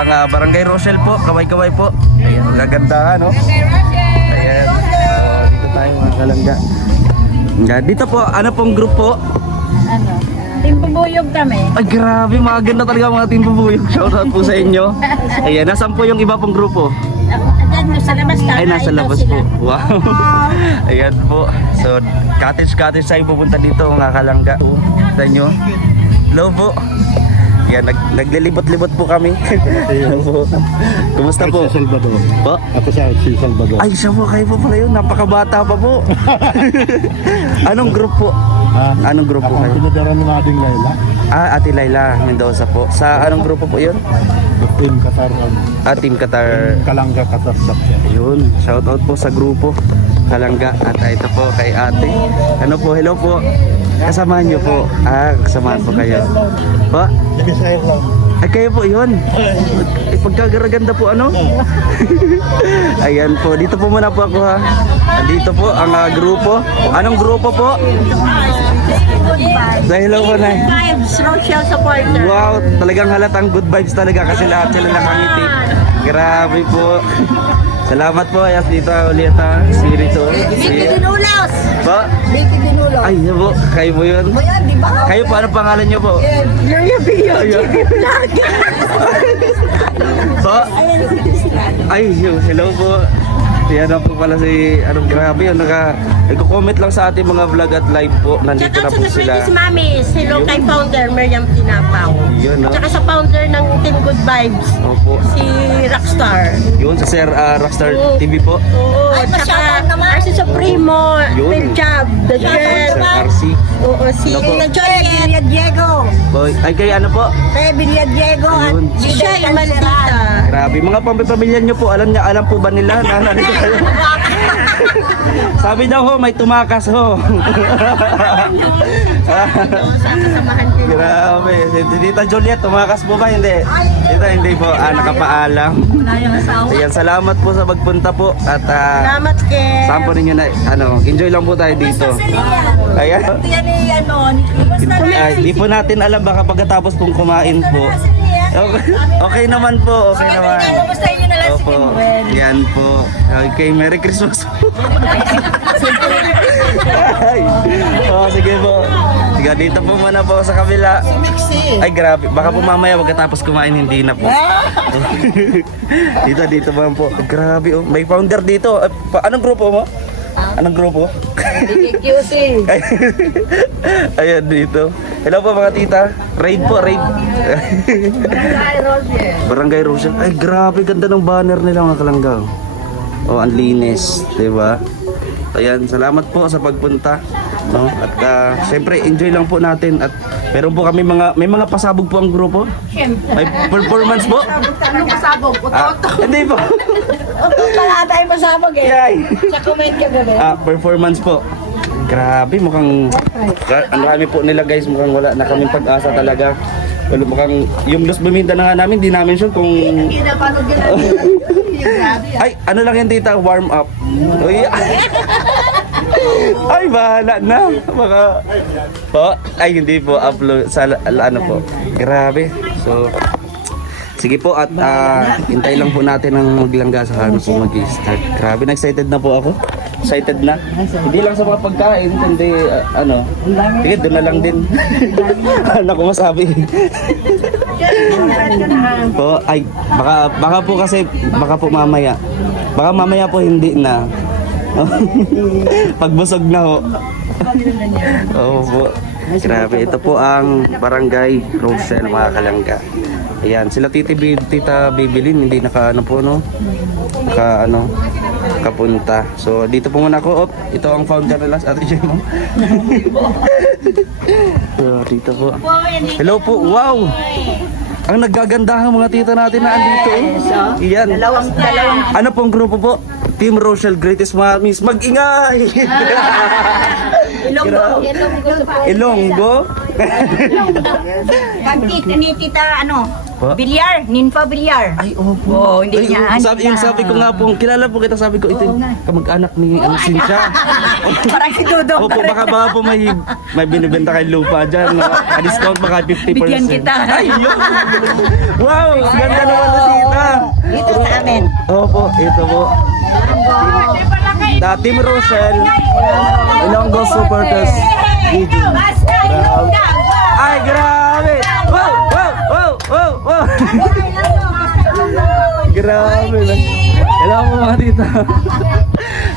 ang Barangay Rochelle po. Kaway-kaway po. Ayan, gagandahan, no? Ayan. Dito tayo mga kalangga. Yan, dito po, ano pong group po? Ano? Timpubuyog kami. Ay, grabe, mga ganda talaga mga team bubuyog. Shoutout po sa inyo. Ayan, nasaan po yung iba pong grupo? Nasa labas ka. Ay, nasa labas po. Wow. Ayan po. So, cottage tayo pupunta dito mga kalangga. Kita nyo. Hello po. Ayan, naglilibot-libot po kami. Ayan po. Kumusta po? Sa Salvador. Po? Ako sa Salvador. Ay, siya po. Kayo po pala yun. Napakabata pa po. Anong group po? Anong grupo Ako kayo? pinadara ng ating Layla. Ate Laila Mendoza po. Sa anong grupo po yun? Team Qatar. Team Qatar. Kalangga Qatar Daksa. Ayun, shoutout po sa grupo Kalangga. At ito po kay ate. Ano po, hello po. Kasamahan niyo po. Kasamahan po kayo. Po? Sige sa'yo lang. Ay, kayo po yun. Pagkagaraganda po ano? Ayan po, dito po muna po ako ha. Dito po ang grupo. Anong grupo po? Dahil hello po na. Vibes, social supporter. Wow, talagang halatang good vibes talaga kasi lahat sila nakangiti. Grabe po. Salamat po, ayas dito ulit ha. Spirito. Vicky Dinulos. Po? Vicky Dinulos. Ay, yun po. Kayo po yun. Ayan, di ba? Kayo po, anong pangalan niyo po? Gloria Bio, JB Vlog. Po? Ay, hello po. Yan na po pala si, grabe yun, nagko-comment lang sa ating mga vlog at live po. Nandito na Tsaka po sa sila. Pretty's Mamis, hello kay founder Miriam Tinapaw. Yun, no? Tsaka sa founder ng Team Good Vibes, Opo. si Rockstar. Yun, sa Sir Rockstar TV po. Oo, tsaka RC Supremo, Yun. Bill Chab, The Girl. Sir RC. Oo, si Ano po? Villa Diego. Boy, ay, kay ano po? Kay Villa Diego at Ayun. si Shay Maldita. Grabe, mga pamilya nyo po, alam po ba nila na nandito kayo? Sabi daw ho, may tumakas ho. Samahan din. Grabe, si Tita Juliet, tumakas po ba? Hindi. Tita, hindi po, nakapaalam. Ayan, salamat po sa pagpunta po at Salamat kay. saan po ninyo na, enjoy lang po tayo dito. Ayan. Ay, di po natin alam, baka pagkatapos pong kumain po. Okay naman po, okay naman. Opo, yan po. Okay, Merry Christmas po. Ay, sige po. Sige, dito po muna po sa kabila. Ay, grabe. Baka po mamaya pagkatapos kumain, hindi na po. Dito ba po? Grabe, oh. May founder dito. Anong grupo mo? Anong grupo? QC. Ayan dito. Hello po mga tita. Raid po, raid. Barangay Rochelle. Ay, grabe ganda ng banner nila mga kalangga. Oh, ang linis, 'di ba? Ayan, salamat po sa pagpunta. No? At siyempre enjoy lang po natin at meron po kami may mga pasabog po ang grupo. May performance po. Anong pasabog? Hindi po. Wala tayong pasabog eh. Yay. Sa comment ka ba? Performance po. Grabe, mukhang ang dami po nila guys, mukhang wala na kaming pag-asa talaga. Well, mukhang yung Los Buminda na nga namin, di namin sure kung Pinapanood ka natin. ay, ano lang yan tita, warm up. Uy. Ay, bahala na. Baka po, ay hindi po upload sa ano po. Grabe. So sige po at hintay lang po natin ang maglangga sa ano po mag-start. Grabe, excited na po ako. Excited na. Hindi lang sa mga pagkain, kundi sige, doon na lang din. Ano ko masabi? Po, ay, baka po kasi, baka po mamaya. Baka mamaya po hindi na. Pagbusog na ho. Oo po. Grabe, ito po ang Barangay Rochelle mga kalangga. Ayan, sila Tita Bibilin, hindi po no. Kapunta. So dito po muna ako. Ito ang founder nila sa atin mo. So dito po. Hello po. Wow. Ang nagagandahan mga tita natin na andito. Iyan. Dalawang. Ano pong grupo po? Team Rochelle Greatest Mamis. Mag-ingay. Ilonggo. Ilonggo. Ni Tita, Po? Bilyar, Ninfa Bilyar. Ay, opo. Oo, hindi niya. Yung sabi ko nga po, kilala po kita, sabi ko, ito yung kamag-anak ni Cynthia. Parang si Dudong. Opo, baka po may binibenta kay lupa dyan. Discount baka 50%. Bigyan kita. Ay, yun. Wow, ganda naman na tita. Dito sa amin. Opo, ito po. Team Rochelle, Ilonggo Supporters. Ay, grabe! Wow! Wow! Wow! Wow! Wow! Grabe lang. Kailangan mo mga tita.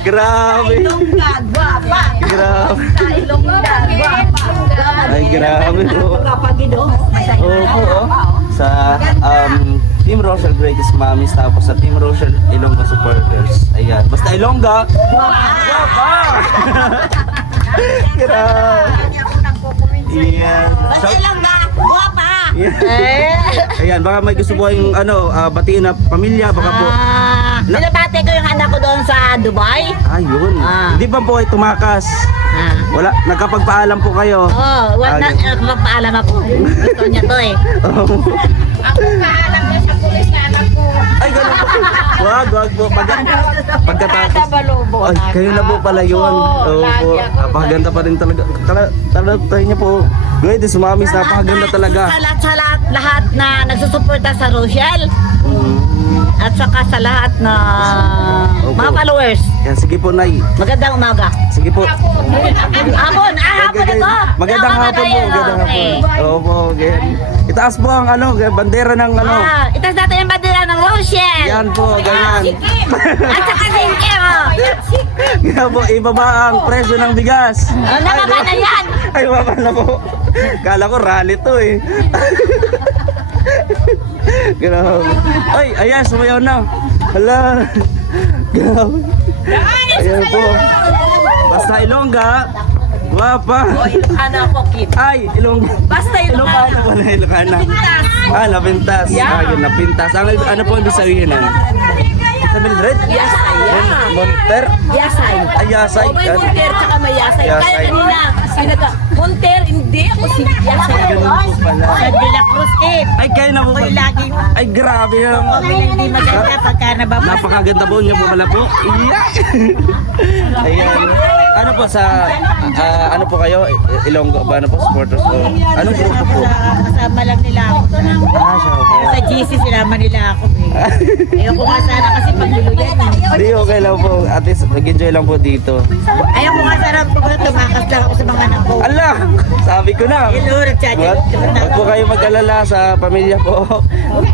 Grabe. Guwapa. Grabe. Guwapa. Ay, grabe po. Opo, oh. Sa Team Rochelle Greatest Mommies, tapos sa Team Rochelle Ilonggo Supporters. Ayan. Basta Ilongga. Guwapa! Grabe. Ayan. Guwapa. Ayan, baka may gusto po yung batiin na pamilya, baka po. Binabate ko yung anak ko doon sa Dubai. Ayun. Hindi pa po ay tumakas. Wala, nagkapagpaalam po kayo. Wala na, magpapaalam ako. Gusto niya to eh. Ako paalam na sa pulis na anak ko. Ay, ganun po. Wag po. Pagkatapos. Balobo. Ay, kayo na po pala yun. Oo po. Napakaganda pa rin talaga. Talaga niya po. Great, sumamis. Napakaganda talaga. Sa lahat na nagsusuporta sa Rochelle. At saka sa lahat na Opo. mga followers. Yan, sige po, Nay. Magandang umaga. Sige po. Hapon! Hapon ito! Magandang hapon po. Magandang hapon. Oo po. Itaas po ang bandera ng Itas natin yung bandera ng Rochelle. Yan po, ganyan. At saka Sinkim. Kaya po, ibaba ang presyo ng bigas. Nababa na yan. Ay, baba na po. Kala ko rally to eh. Grabe. Ay, ayan, sumayaw na. Hala. Grabe. Ayan po. Basta Ilongga. Guwapa. Ilocana ako, kid. Ay, Ilongga. Basta Ilocana pala, Ilocana. Napintas. Ayun, napintas. Ano po ibig sabihin nun? Sa Mildred? Yasay. Monter? Yasay. Ayasay. O, may Monter tsaka may Yasay. Yasay. Kaya kanina, Monter, hindi ako si Yasay. Ganun po pala. Sa De La Cruz, Ay, kayo na po Ako'y pala. laging Ay, grabe yan. hindi maganda pagka nababa. Napakaganda po niyo po pala po. Ayan. Ano po ano po kayo? Ilonggo ba? Ano po? Supporters o? Anong grupo po? Kasama lang nila ako. Siya po. Sa GC, sinama nila ako. Ayoko nga sana kasi pagluluyan. Hindi, okay lang po. At least, nag-enjoy lang po dito. Ayoko nga sana pag tumakas lang ako sa mga anak ko. Allah! Sabi ko na. Hello, nagchat-chat. Huwag po kayo mag-alala sa pamilya po.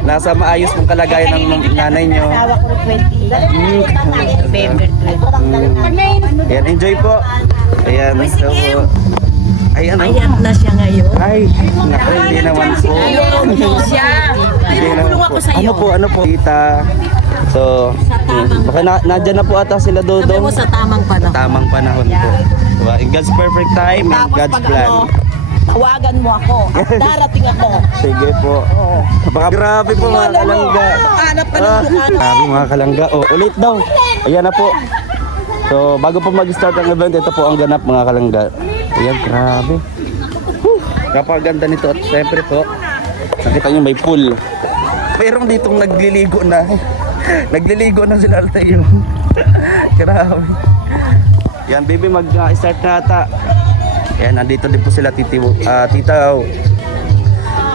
Nasa maayos pong kalagayan ng nanay nyo. Asawa ko ng 28. November 20. Ayan, enjoy po. Ayan, so po. Ayan, Ayan na siya ngayon. Ay, naku, hindi naman po. Siya. Hindi naman Tinutulong ako sa iyo. Ano po, tita. So, baka nadyan na po ata sila Sabi mo Dodong. sa tamang panahon. Tamang panahon po. Diba? In God's perfect time, in Tapos God's pag plan. tawagan mo ako. At darating ako. Sige po. Baka grabe po mga kalangga. Hanap ka ng Lucano. Grabe mga kalangga. Ulit daw. Ayan na po. So, bago po mag-start ang event, ito po ang ganap mga kalangga. Ayan, grabe. Kapaganda nito at syempre po, nakita nyo may pool. Mayroong ditong nagliligo na. Nagliligo na sila tayo. Grabe. Yan, baby, mag-start na ata. Ayan, nandito din po sila tita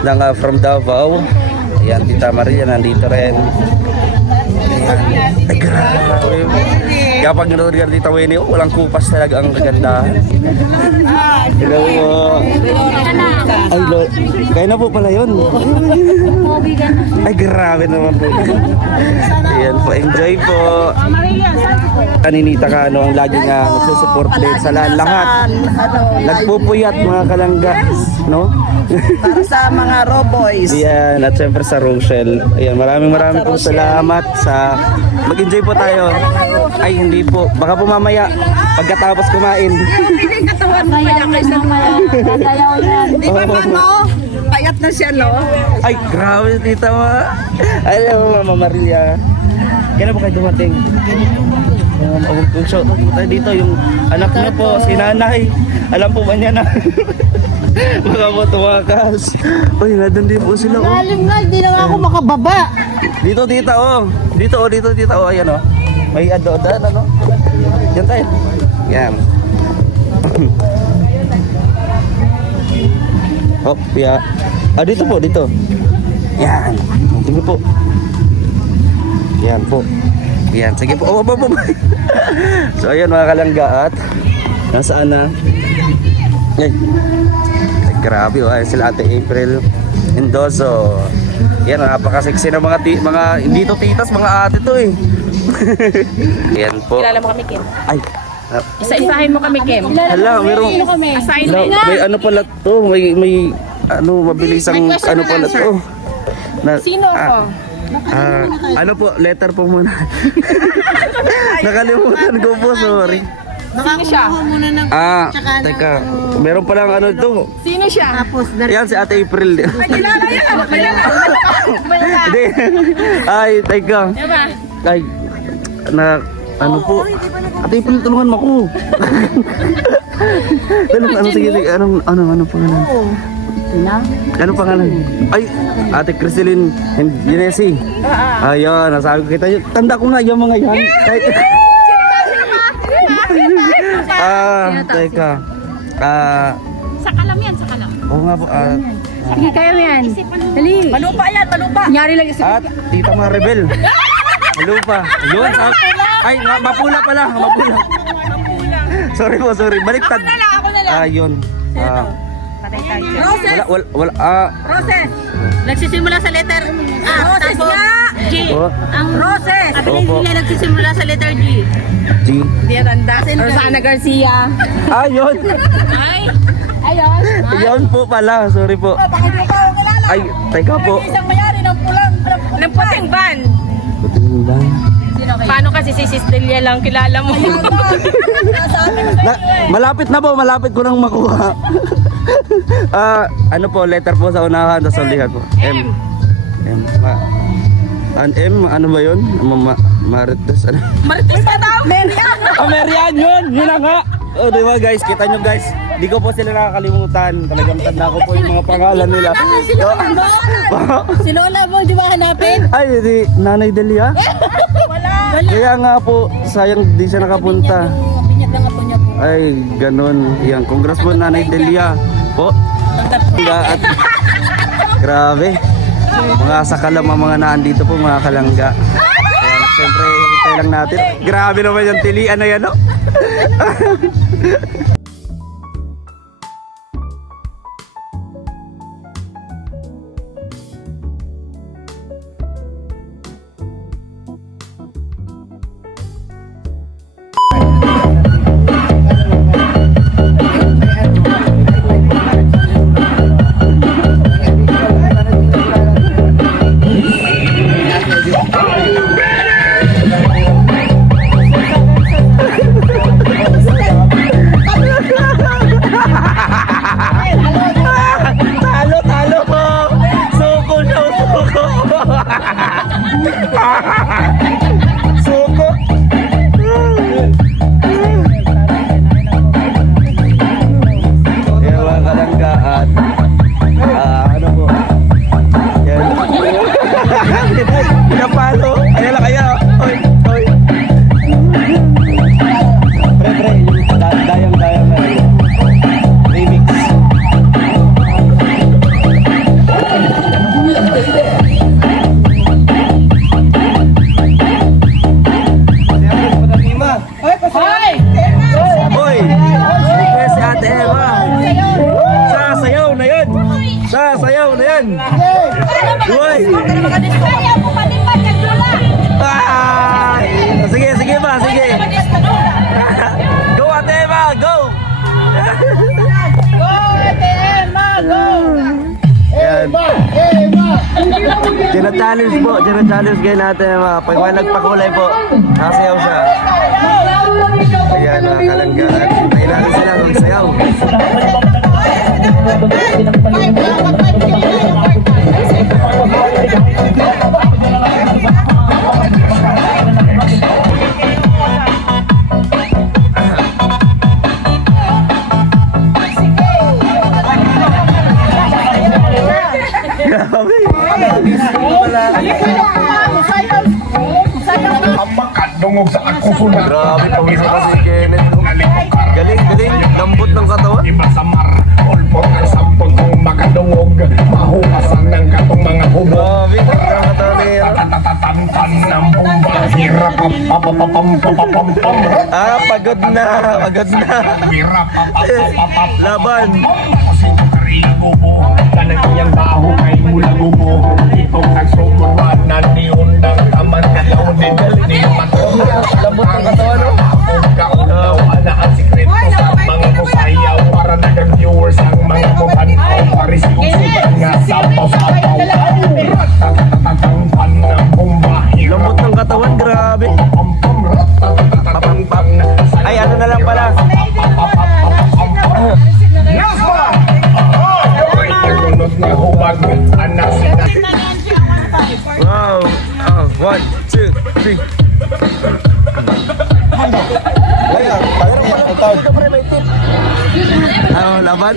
ng from Davao. Ayan, tita Maria nandito rin. Ayan. Ay, grabe. Kapag nanonood ka dito, Winnie, walang kupas talaga ang kagandahan. Hello po. Ay, Lord. Kaya na po pala yun. Ay, grabe naman po. Ayan po, enjoy po. Kaninita ka, ang laging nagsusupport din sa lahat. Nagpupuyat mga kalangga. No? Para sa mga Roboys. Ayan, at syempre sa Rochelle. Ayan, maraming pong salamat sa mag-enjoy po tayo. Ay, hindi po. Baka po mamaya pagkatapos kumain. Katawan mo kaya kaysa Di ba mano? Payat na siya, no? Ay, grabe tita ma. Alam mo, Mama Maria. Kailan po kayo dumating? Shout out po tayo dito. Yung anak niyo po, si nanay. Alam po ba niya na? Baka po tumakas. Uy, nandun din po sila. Oh. Lalim nga, hindi na nga ako makababa. Dito, tita, oh. Dito, tita, oh. Ayan, oh. May adodaan, ano? Yan tayo. Yan. Oh, yeah. Ah, dito po, dito. Yan. Sige po. Yan po. Yan, sige po. Oh, So, ayan mga kalangga at nasaan na? Ay, grabe, oh. Ayan sila Ate April Mendozo. Yan, napaka-sexy ng mga hindi to titas, mga ate to eh. Yan po. Kilala mo kami, Kim. Ay. Isa-isahin mo kami, Kim. Hala, merong Assignment. may ano pala to, may ano mabilisang May question ano and pala answer. to. Na, Sino ako? ano po, letter po muna. Nakalimutan ko po, sorry. Sino siya? Muna ng Teka, meron palang ano to. Sino siya? tapos. Yan si Ate April. Kilala yan. Kilala. Hindi. Ay, teka. Diba? Ay, ano po? Ate April, tulungan mo ako. Sige, ano pangalan? Ano pangalan? Ay, Ate Cristelyn Genesi. Ayun, nasabi ko kita. Tanda ko nga yung mga yan. Kahit... Teka. Sa kalam yan, sa kalam. Oo nga po. Sige, kaya mo yan. Dali. Malupa yan, malupa. Nyari lang isip. At Tita Maribel. Lupa. Yun. Ay, mapula pala. Mapula. Sorry po, sorry. Baliktad. Ako na lang. Yun. Roses. Wala. Roses. Nagsisimula sa letter A. Roses nga. G. Oh. Ang Roses. Opo. Niya nagsisimula sa letter G. G. Hindi tanda. Rosana Garcia. Yun. Ay. Ayun. Yun po pala. Sorry po. Bakit mo pa ako kilala? Ay, teka po. Isang mayari ng pulang. Ng puting van. Paano kasi si Sis Delia lang kilala mo? Malapit na po. Malapit ko nang makuha. Ano po, letter po sa unahan, tapos ulihan po. M. M, ano ba yun? Marites, ano? Marites pa daw. Merian. Merian, yun na nga. O, diba guys, kita nyo guys, di ko po sila nakakalimutan. Talagang tanda ko po yung mga pangalan nila. Si Lola mo, di ba hanapin? Ay, di, Nanay Delia? Wala. Kaya nga po, sayang di siya nakapunta. Binyag lang ako niya po. Ay, ganun. Yan, congrats po Nanay Delia. Po. At, grabe. Mga sakalam ang mga naandito po, mga kalangga. Ayan, siyempre, hintay lang natin. Grabe naman yung tilian na yan, no? Talo po! Suko na, suko! Suko! Yan mga kalanggaan. Ano po? Yan. Pinapalo. Ayan lang kaya. Oy, oy. Pre, yung dayang na yun. Remix. Hoy! Request si Ate Eva! Sasayaw na yan! Sasayaw na yan! Hoy! Ay! Sige ba? Sige! Go Ate Eva! Go! Go, Emma, go. Yan. Challenge po. Challenge kayo natin. Pag may nagpakulay po, nasayaw siya. Ayan, kalanggaan. Kailangan sila magsayaw. Ang makadungog sa ako sunod. Grabe, pawisa ka si Kenneth. Galing, galing. Lambot ng katawan. Iba sa mar, ulpot ang sampon kong makadungog. Mahupasan ng katong mga hubog. Grabe, nakakatanero. Tatatatantan ng bomba. Hirap papapapapapapapam. Pagod na. Pagod na. Hirap papapapapapam. Laban. Kasi ito karila gubo. Tanang iyang baho kay mula gubo. Itong nagsumuran na niundang kaman kalaw din. Lambot ng katawan, no? Kung kaunaw, ana ang sikreto sa mga musayaw. Para nag-viewers ang mga mukanaw. Paris kong sudan nga sapaw-sapaw. Ratatatatatampan ng bomba. Lambot ng katawan, grabe. Papam-pam. Ay, ano na lang pala. Ngunod na hubag, anak sila. Wow. 1, 2, 3. Ano, laban?